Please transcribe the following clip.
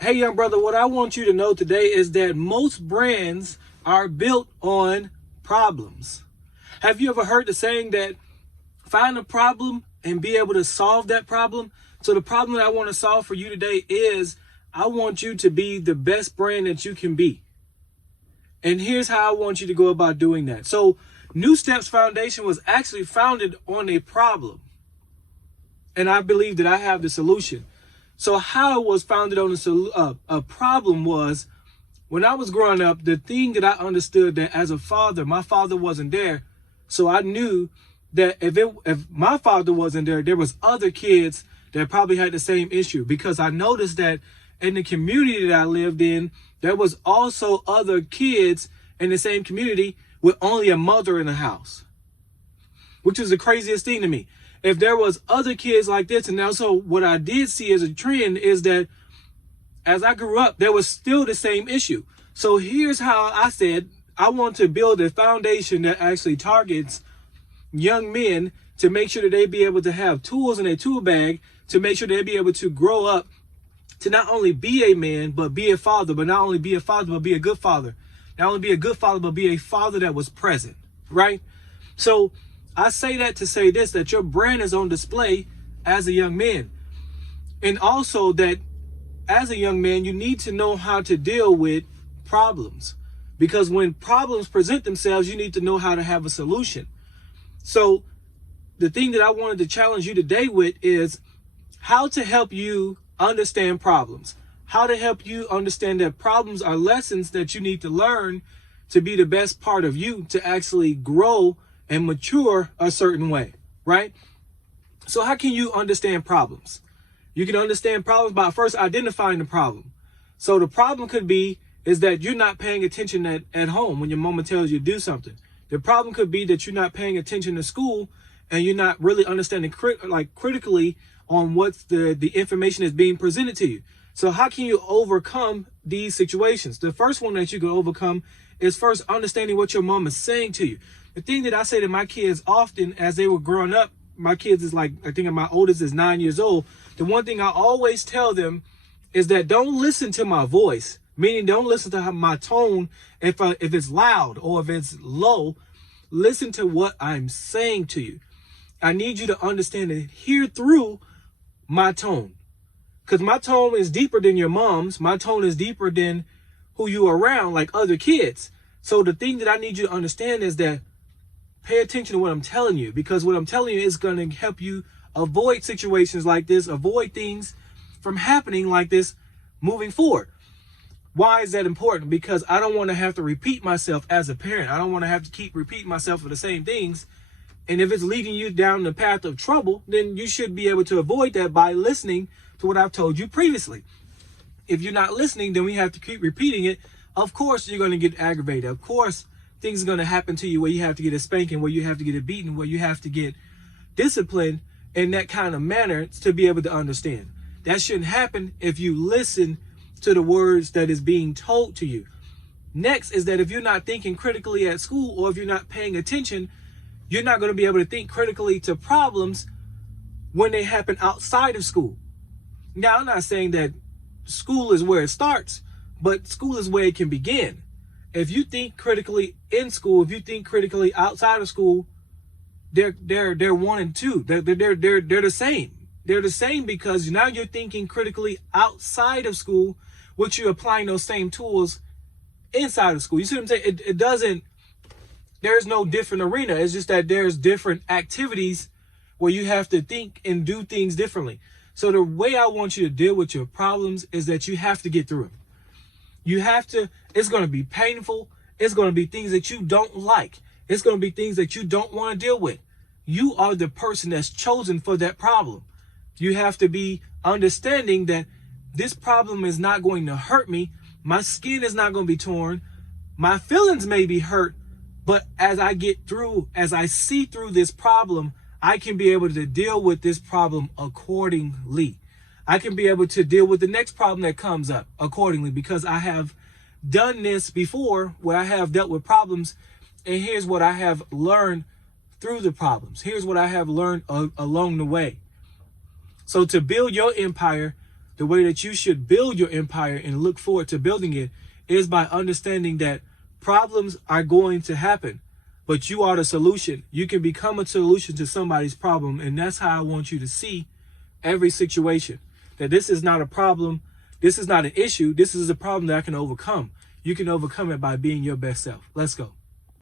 Hey, young brother, what I want you to know today is that most brands are built on problems. Have you ever heard the saying that find a problem and be able to solve that problem? So the problem that I want to solve for you today is I want you to be the best brand that you can be. And here's how I want you to go about doing that. So New Steps Foundation was actually founded on a problem. And I believe that I have the solution. So how it was founded on a problem was when I was growing up, the thing that I understood that as a father, my father wasn't there. So I knew that if my father wasn't there, there was other kids that probably had the same issue, because I noticed that in the community that I lived in, there was also other kids in the same community with only a mother in the house, which is the craziest thing to me. If there was other kids like this, and also what I did see as a trend is that as I grew up, there was still the same issue. So here's how I said, I want to build a foundation that actually targets young men to make sure that they be able to have tools in their tool bag to make sure they be able to grow up to not only be a man, but be a father, but not only be a father, but be a good father. Not only be a good father, but be a father that was present, right? So I say that to say this, that your brand is on display as a young man. And also that as a young man, you need to know how to deal with problems. Because when problems present themselves, you need to know how to have a solution. So the thing that I wanted to challenge you today with is how to help you understand problems. How to help you understand that problems are lessons that you need to learn to be the best part of you, to actually grow and mature a certain way, right? So how can you understand problems? You can understand problems by first identifying the problem. So the problem could be is that you're not paying attention at home when your mama tells you to do something. The problem could be that you're not paying attention to school and you're not really understanding critically on what the information is being presented to you. So how can you overcome these situations? The first one that you can overcome is first understanding what your mom is saying to you. The thing that I say to my kids often as they were growing up, my kids is like, I think my oldest is 9 years old. The one thing I always tell them is that don't listen to my voice, meaning don't listen to my tone if it's loud or if it's low. Listen to what I'm saying to you. I need you to understand and hear through my tone, because my tone is deeper than your mom's. My tone is deeper than who you are around, like other kids. So the thing that I need you to understand is that pay attention to what I'm telling you, because what I'm telling you is going to help you avoid situations like this, avoid things from happening like this moving forward. Why is that important? Because I don't want to have to repeat myself as a parent. I don't want to have to keep repeating myself for the same things. And if it's leading you down the path of trouble, then you should be able to avoid that by listening to what I've told you previously. If you're not listening, then we have to keep repeating it. Of course, you're going to get aggravated. Of course, things are going to happen to you where you have to get a spanking, where you have to get a beating, where you have to get disciplined in that kind of manner to be able to understand. That shouldn't happen if you listen to the words that is being told to you. Next is that if you're not thinking critically at school, or if you're not paying attention, you're not going to be able to think critically to problems when they happen outside of school. Now, I'm not saying that school is where it starts, but school is where it can begin. If you think critically in school, if you think critically outside of school, they're one and two. They're the same. They're the same because now you're thinking critically outside of school, which you're applying those same tools inside of school. You see what I'm saying? It doesn't. There's no different arena. It's just that there's different activities where you have to think and do things differently. So the way I want you to deal with your problems is that you have to get through them. You have to. It's going to be painful. It's going to be things that you don't like. It's going to be things that you don't want to deal with. You are the person that's chosen for that problem. You have to be understanding that this problem is not going to hurt me. My skin is not going to be torn. My feelings may be hurt. But as I get through, as I see through this problem, I can be able to deal with this problem accordingly. I can be able to deal with the next problem that comes up accordingly, because I have done this before where I have dealt with problems. And here's what I have learned through the problems. Here's what I have learned along the way. So to build your empire, the way that you should build your empire and look forward to building it is by understanding that problems are going to happen, but you are the solution. You can become a solution to somebody's problem. And that's how I want you to see every situation, that this is not a problem. This is not an issue. This is a problem that I can overcome. You can overcome it by being your best self. Let's go.